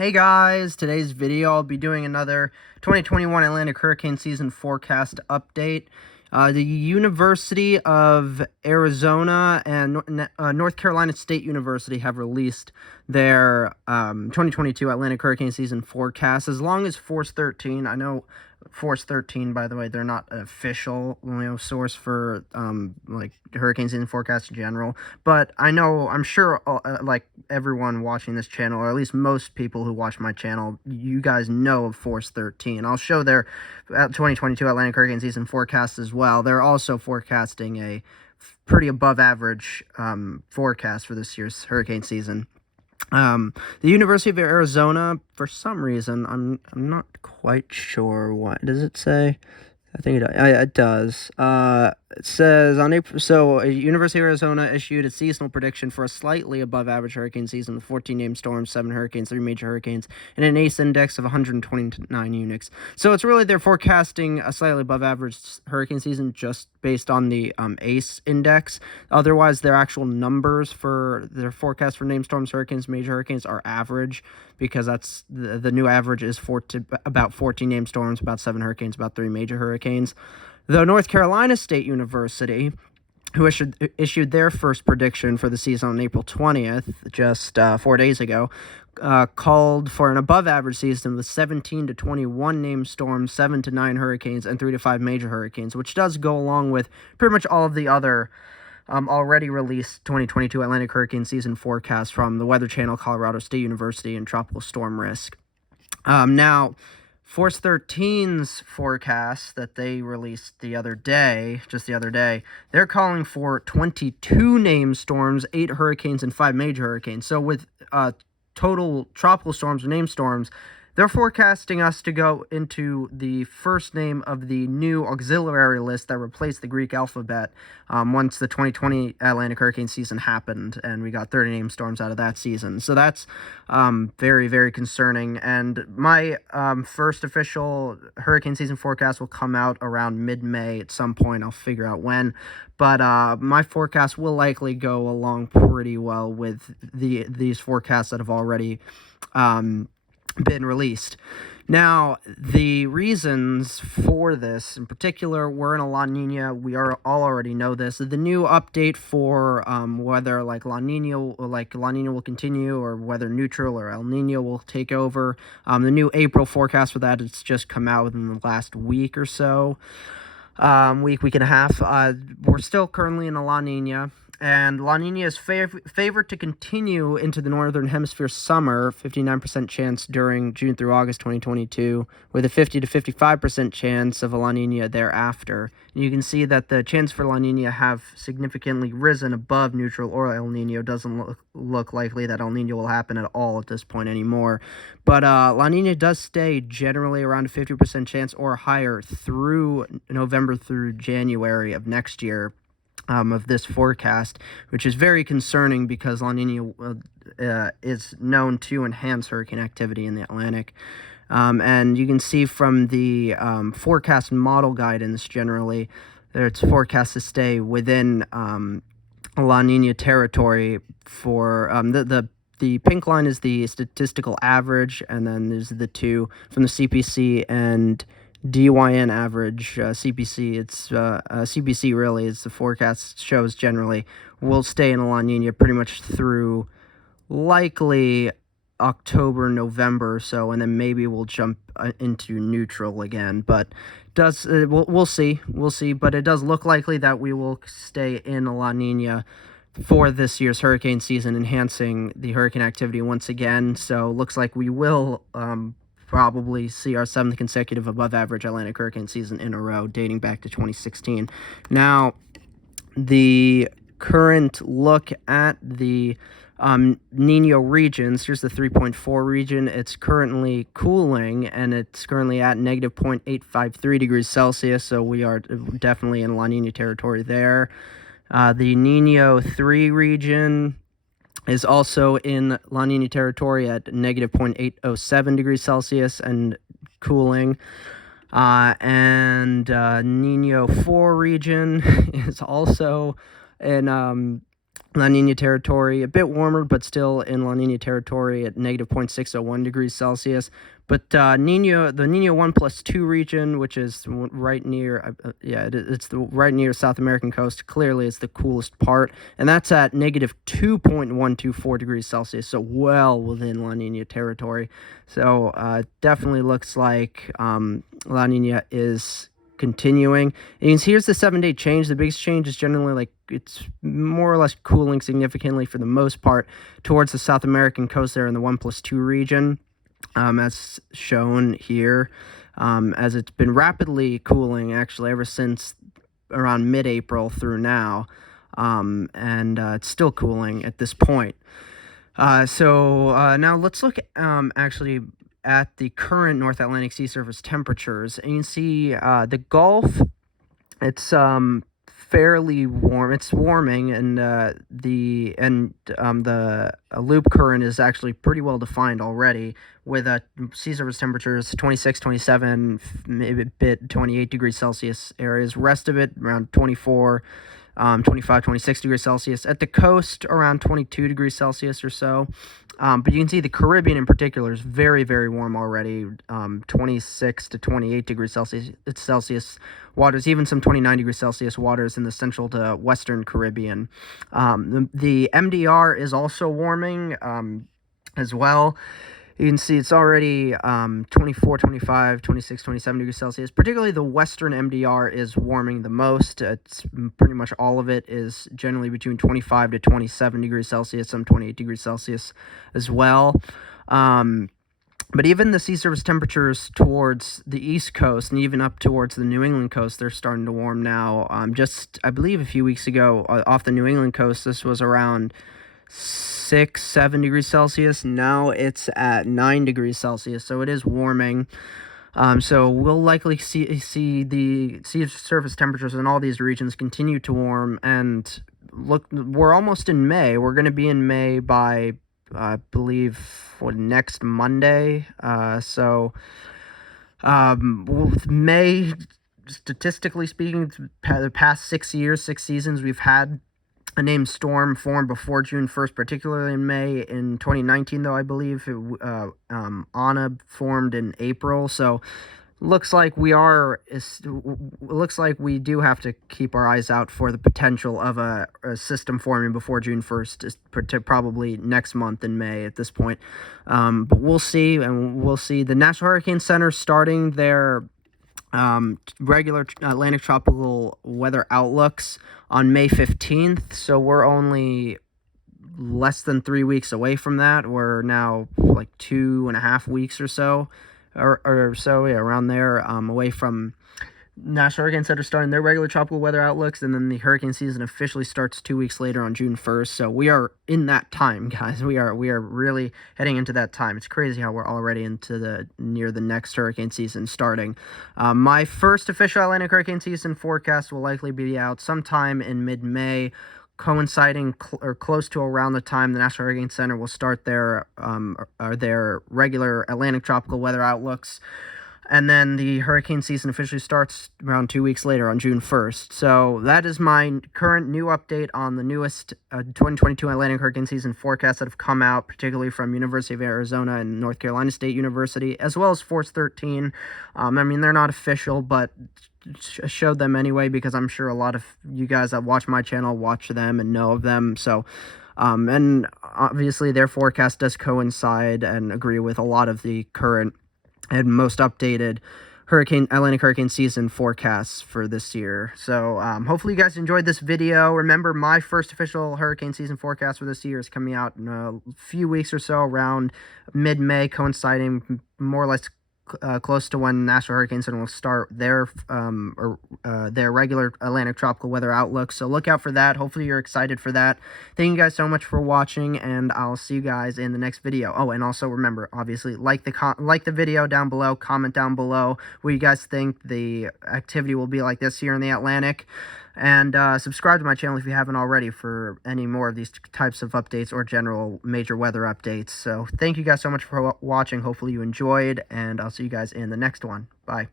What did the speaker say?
Hey guys, today's video I'll be doing another 2021 Atlantic hurricane season forecast update. The University of Arizona and North Carolina State University have released their 2022 Atlantic hurricane season forecast. As long as Force 13, I know Force 13, by the way, they're not an official source for like hurricane season forecast in general, but I'm sure like everyone watching this channel, or at least most people who watch my channel, you guys know of Force 13. I'll show their 2022 Atlantic hurricane season forecast as well. They're also forecasting a pretty above average forecast for this year's hurricane season. The University of Arizona, for some reason, I'm not quite sure what does it say. I think it does. It says on April. So, University of Arizona issued a seasonal prediction for a slightly above average hurricane season with 14 named storms, 7 hurricanes, 3 major hurricanes, and an ACE index of 129 units. So it's really they're forecasting a slightly above average hurricane season just based on the ACE index. Otherwise, their actual numbers for their forecast for named storms, hurricanes, major hurricanes are average, because that's the new average is about 14 named storms, about 7 hurricanes, about 3 major hurricanes. Though North Carolina State University, who issued their first prediction for the season on April 20th, just 4 days ago, called for an above-average season with 17 to 21 named storms, 7 to 9 hurricanes, and 3 to 5 major hurricanes, which does go along with pretty much all of the other already released 2022 Atlantic hurricane season forecast from the Weather Channel, Colorado State University, and Tropical Storm Risk. Now, Force 13's forecast that they released just the other day, they're calling for 22 named storms, 8 hurricanes, and 5 major hurricanes. So with total tropical storms or named storms, they're forecasting us to go into the first name of the new auxiliary list that replaced the Greek alphabet once the 2020 Atlantic hurricane season happened, and we got 30 named storms out of that season. So that's very, very concerning. And my first official hurricane season forecast will come out around mid-May at some point. I'll figure out when. But my forecast will likely go along pretty well with these forecasts that have already been released. Now, the reasons for this in particular, we're in a La Niña. We all already know this. The new update for whether La Niña will continue, or whether neutral or El Nino will take over. The new April forecast for that has just come out within the last week or so. Week and a half. We're still currently in a La Niña, and La Niña is favored to continue into the Northern Hemisphere summer, 59% chance during June through August 2022, with a 50 to 55% chance of a La Niña thereafter. And you can see that the chance for La Niña have significantly risen above neutral or El Nino. Doesn't look likely that El Nino will happen at all at this point anymore. But La Niña does stay generally around a 50% chance or higher through November through January of next year. Of this forecast, which is very concerning because La Niña is known to enhance hurricane activity in the Atlantic. And you can see from the forecast model guidance generally, that it's forecast to stay within La Niña territory for the pink line is the statistical average, and then there's the two from the CPC and DYN average. CPC, it's CPC really is the forecast shows generally will stay in a La Niña pretty much through likely October, November or so, and then maybe we'll jump into neutral again. But we'll see, but it does look likely that we will stay in a La Niña for this year's hurricane season, enhancing the hurricane activity once again. So looks like we will probably see our 7th consecutive above average Atlantic hurricane season in a row, dating back to 2016. Now, the current look at the Niño regions, here's the 3.4 region. It's currently cooling, and it's currently at negative 0.853 degrees Celsius, so we are definitely in La Niña territory there. The Niño 3 region is also in La Niña territory at negative 0.807 degrees Celsius and cooling. And Niño 4 region is also in La Nina territory, a bit warmer, but still in La Nina territory at negative 0.601 degrees Celsius. But the Niña 1+2 region, which is right near, it's the right near South American coast. Clearly, it's the coolest part, and that's at negative 2.124 degrees Celsius, so well within La Nina territory. So definitely looks like La Nina is continuing. And here's the 7-day change. The biggest change is generally like it's more or less cooling significantly for the most part towards the South American coast there in the 1+2 region, as shown here, as it's been rapidly cooling actually ever since around mid-April through now, and it's still cooling at this point. So now let's look actually at the current North Atlantic sea surface temperatures, and you can see the Gulf, it's fairly warm. It's warming, and the loop current is actually pretty well defined already, with sea surface temperatures 26, 27, maybe a bit 28 degrees Celsius areas. Rest of it around 24. 25, 26 degrees Celsius. At the coast, around 22 degrees Celsius or so. But you can see the Caribbean in particular is very, very warm already. 26 to 28 degrees Celsius waters, even some 29 degrees Celsius waters in the central to western Caribbean. The MDR is also warming as well. You can see it's already 24, 25, 26, 27 degrees Celsius. Particularly the western MDR is warming the most. It's pretty much all of it is generally between 25 to 27 degrees Celsius, some 28 degrees Celsius as well. But even the sea surface temperatures towards the East Coast and even up towards the New England coast, they're starting to warm now. Just, I believe a few weeks ago, off the New England coast, this was around 6, 7 degrees Celsius. Now it's at 9 degrees Celsius, so it is warming. So we'll likely see the sea surface temperatures in all these regions continue to warm. And look, we're almost in May. We're going to be in May by, I believe, next Monday. So May, statistically speaking, the past 6 years, 6 seasons, we've had a named storm formed before June 1st, particularly in May. In 2019, though, I believe Anna formed in April. So looks like we do have to keep our eyes out for the potential of a system forming before June 1st, probably next month in May at this point. But we'll see, and we'll see. The National Hurricane Center starting their regular Atlantic tropical weather outlooks on May 15th, so we're only less than 3 weeks away from that. We're now like 2.5 weeks or so, around there, away from National Hurricane Center starting their regular tropical weather outlooks, and then the hurricane season officially starts 2 weeks later on June 1st. So we are in that time, guys. We are really heading into that time. It's crazy how we're already into near the next hurricane season starting. My first official Atlantic hurricane season forecast will likely be out sometime in mid-May, coinciding or close to around the time the National Hurricane Center will start their regular Atlantic tropical weather outlooks. And then the hurricane season officially starts around 2 weeks later on June 1st. So that is my current new update on the newest 2022 Atlantic hurricane season forecasts that have come out, particularly from University of Arizona and North Carolina State University, as well as Force 13. I mean, they're not official, but showed them anyway because I'm sure a lot of you guys that watch my channel watch them and know of them. So and obviously their forecast does coincide and agree with a lot of the current and most updated Atlantic hurricane season forecasts for this year. So hopefully you guys enjoyed this video. Remember, my first official hurricane season forecast for this year is coming out in a few weeks or so, around mid-May, coinciding more or less close to when National Hurricane Center will start their regular Atlantic tropical weather outlook. So look out for that. Hopefully you're excited for that. Thank you guys so much for watching, and I'll see you guys in the next video. Oh, and also remember, obviously, like the video down below, comment down below what you guys think the activity will be like this here in the Atlantic. And subscribe to my channel if you haven't already for any more of these types of updates or general major weather updates. So thank you guys so much for watching. Hopefully you enjoyed, and I'll see you guys in the next one. Bye.